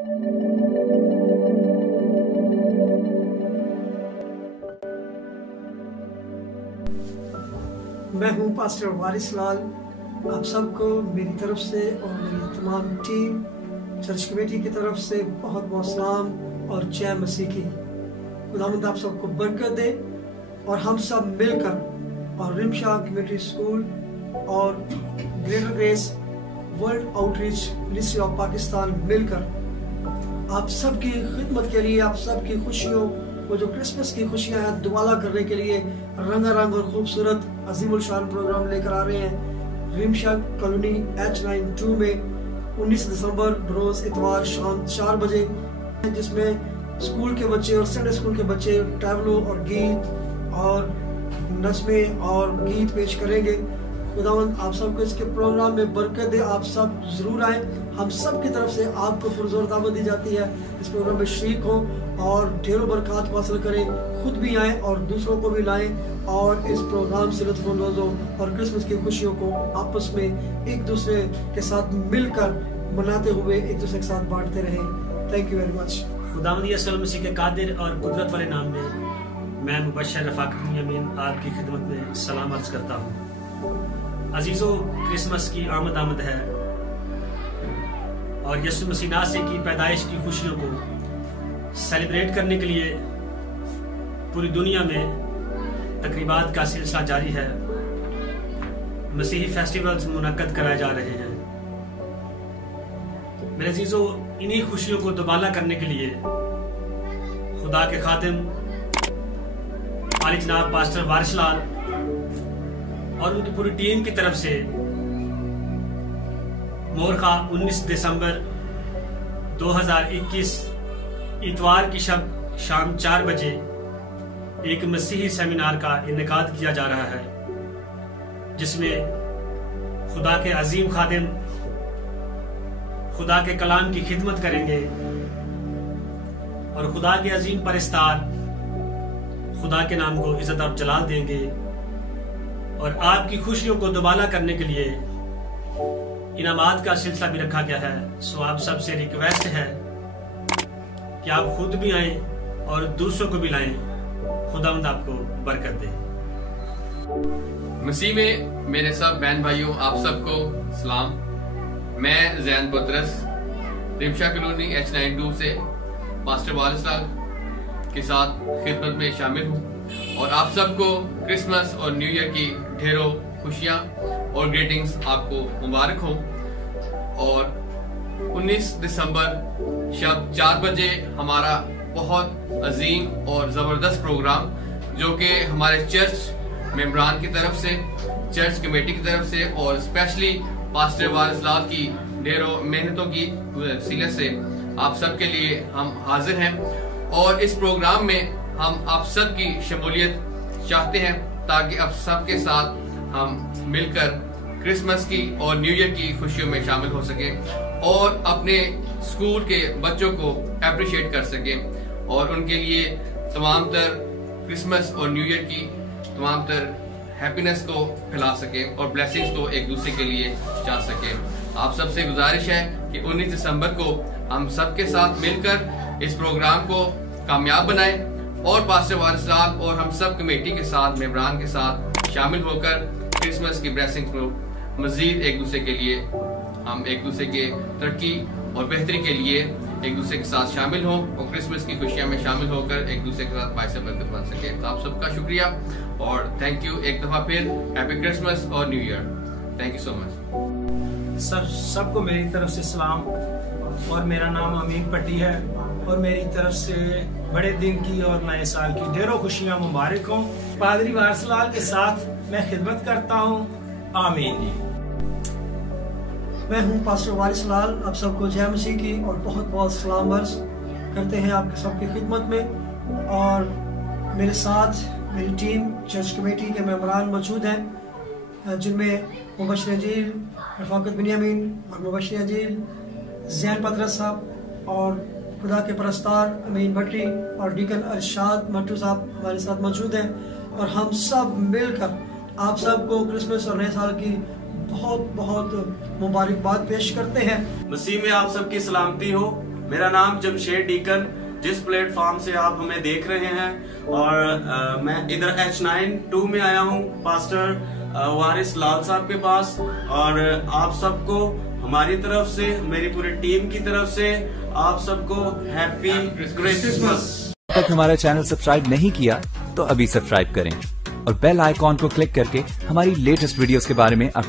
मैं हूं पास्टर वारिस लाल। आप सबको मेरी तरफ से और मेरी तमाम टीम चर्च कमेटी की तरफ से बहुत बहुत सलाम और जय मसीह की। खुदावंद आप सबको बरकत दे और हम सब मिलकर और रिमशाह कम्युनिटी स्कूल और greater grace world outreach ministry of Pakistan मिलकर आप सबकी खिदमत के लिए, आप सबकी खुशियों वो जो क्रिसमस की खुशियां हैं दुबाला करने के लिए रंगारंग और खूबसूरत अजीमुल शान प्रोग्राम लेकर आ रहे हैं रिमशाह कॉलोनी H92 में 19 दिसंबर रोज इतवार शाम 4 बजे, जिसमें स्कूल के बच्चे और संडे स्कूल के बच्चे टैबलो और गीत और नज़्मे और गीत पेश करेंगे। खुदावंद आप सबको इसके प्रोग्राम में बरकत दे। आप सब जरूर आए। हम सब की तरफ से आपको पुरजोर दावत दी जाती है इस प्रोग्राम में शरीक हो और ढेरों बरकत को हासिल करें। खुद भी आए और दूसरों को भी लाएं और इस प्रोग्राम से लुत्फ़अंदोज़ हो और क्रिसमस की खुशियों को आपस में एक दूसरे के साथ मिलकर मनाते हुए एक दूसरे के साथ बांटते रहें। Thank you very much. खुदावंद यीशु मसीह के कादिर और कुदरत वाले नाम में मैं मुबश्शिर रफ़ाक़त बिन्यामीन आपकी खिदमत में सलाम अर्ज़ करता हूँ। अजीजों, क्रिसमस की आमद है और यीशु मसीह नासरी की पैदाइश की खुशियों को सेलिब्रेट करने के लिए पूरी दुनिया में तकरीबात का सिलसिला जारी है। मसीही फेस्टिवल्स मुनक्कद कराए जा रहे हैं। मेरे अजीजों, इन्हीं खुशियों को दोबाला करने के लिए खुदा के खादिम आली जनाब पास्टर वारिस लाल और उनकी पूरी टीम की तरफ से मोरखा 19 दिसंबर 2021 इतवार की शब शाम 4 बजे एक मसीही सेमिनार का इनेकाद किया जा रहा है, जिसमें खुदा के अजीम खादिम खुदा के कलाम की खिदमत करेंगे और खुदा के अजीम परिस्तार खुदा के नाम को इज्जत और जलाल देंगे। और आपकी खुशियों को दोबाला करने के लिए इनामात का सिलसिला भी रखा गया है। सो आप सबसे रिक्वेस्ट है कि आप खुद भी आएं और दूसरों को भी लाएं। खुदावंद आपको बरकत दे। मसीह में मेरे सब बहन भाइयों, आप सबको सलाम। मैं जैन पतरस रिमशाह कॉलोनी H92 से पास्टर वारिस लाल के साथ खिदमत में शामिल हूँ और आप सबको क्रिसमस और न्यू ईयर की ढेरों खुशियाँ और ग्रीटिंग्स आपको मुबारक हो। और 19 दिसंबर शब 4 बजे हमारा बहुत अजीम और ज़बरदस्त प्रोग्राम, जो कि हमारे चर्च मेंबरान की तरफ से, चर्च कमेटी की तरफ से और स्पेशली पास्टर वारिस लाल की ढेरों मेहनतों की वसीले से आप सबके लिए हम हाजिर हैं। और इस प्रोग्राम में हम आप सबकी शमूलियत चाहते हैं ताकि आप सबके साथ हम मिलकर क्रिसमस की और न्यू ईयर की खुशियों में शामिल हो सके और अपने स्कूल के बच्चों को अप्रिशिएट कर सके और उनके लिए तमाम तर क्रिसमस और न्यू ईयर की तमाम तर हैप्पीनेस को फैला सके और ब्लेसिंग्स को एक दूसरे के लिए चाह सके। आप सबसे गुजारिश है कि 19 दिसंबर को हम सबके साथ मिलकर इस प्रोग्राम को कामयाब बनाएं और पास्टर वारिस लाल और हम सब कमेटी के साथ, मेंबरान के साथ शामिल होकर क्रिसमस की ब्लेसिंग्स को मजीद एक दूसरे के लिए, हम एक दूसरे के तरक्की और बेहतरी के लिए एक दूसरे के साथ शामिल हों और क्रिसमस की खुशियां में शामिल होकर एक दूसरे के साथ बाइस बरकत बन सके। तो आप सबका शुक्रिया और थैंक यू एक दफा फिर। हैप्पी क्रिसमस और new year. Thank you so much. सबको मेरी तरफ से सलाम और मेरा नाम अमीन पट्टी है और मेरी तरफ से बड़े दिन की और नए साल की ढेरों खुशियां मुबारक हों। पादरी वारिस लाल के साथ मैं खिदमत करता हूं। आमीन। मैं हूं पास्टर वारिस लाल। आप सबको जय मसीह की और बहुत बहुत सलाम अर्ज करते हैं आपके सबकी खिदमत में। और मेरे साथ मेरी टीम चर्च कमेटी के मेंबरान मौजूद हैं, जिनमें मुबश्शिर अजील रफ़ाक़त बिन्यामीन और मुबश्शिर अजील जैन पतरस साहब और खुदा के परस्तार अमीन भट्टी और डीकन अरशाद मट्टू साहब हमारे साथ मौजूद हैं। और हम सब मिलकर आप सबको क्रिसमस और नए साल की बहुत बहुत मुबारकबाद पेश करते हैं। मसीह में आप सबकी सलामती हो। मेरा नाम जमशेद डीकन, जिस प्लेटफॉर्म से आप हमें देख रहे हैं, और मैं इधर H92 में आया हूँ पास्टर वारिस लाल साहब के पास। और आप सबको हमारी तरफ से, मेरी पूरी टीम की तरफ से आप सबको हैप्पी क्रिसमस। अब तक हमारा चैनल सब्सक्राइब नहीं किया तो अभी सब्सक्राइब करें और बेल आइकॉन को क्लिक करके हमारी लेटेस्ट वीडियोस के बारे में अपडेट